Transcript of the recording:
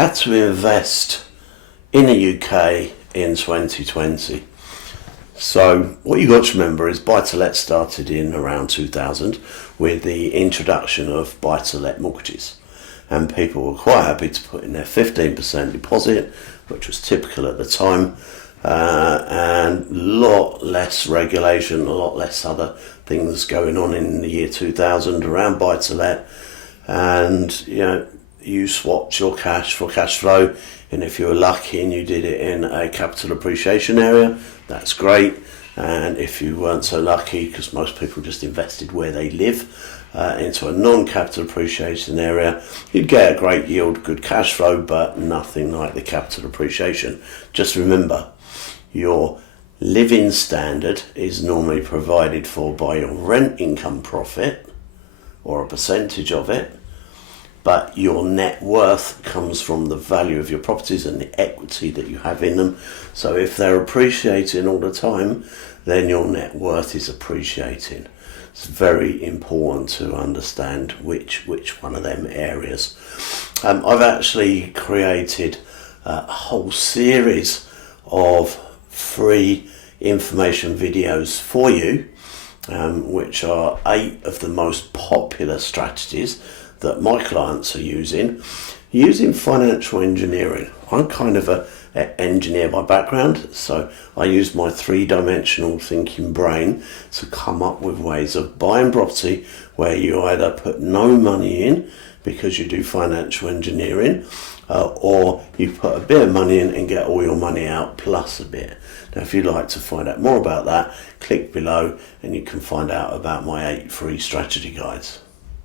How to invest in the UK in 2020. So what you've got to remember is buy-to-let started in around 2000 with the introduction of buy-to-let mortgages, and people were quite happy to put in their 15% deposit, which was typical at the time, and a lot less regulation, a lot less other things going on in the year 2000 around buy-to-let. And you swapped your cash for cash flow, and if you were lucky and you did it in a capital appreciation area, that's great. And if you weren't so lucky, because most people just invested where they live, into a non-capital appreciation area, you'd get a great yield, good cash flow, but nothing like the capital appreciation. Just remember, your living standard is normally provided for by your rent income profit, or a percentage of it, but your net worth comes from the value of your properties and the equity that you have in them. So if they're appreciating all the time, then your net worth is appreciating. It's very important to understand which one of them areas. I've actually created a whole series of free information videos for you, which are 8 of the most popular strategies that my clients are using financial engineering. I'm kind of an engineer by background, so I use my 3-dimensional thinking brain to come up with ways of buying property where you either put no money in because you do financial engineering, or you put a bit of money in and get all your money out plus a bit. Now, if you'd like to find out more about that, click below and you can find out about my 8 free strategy guides.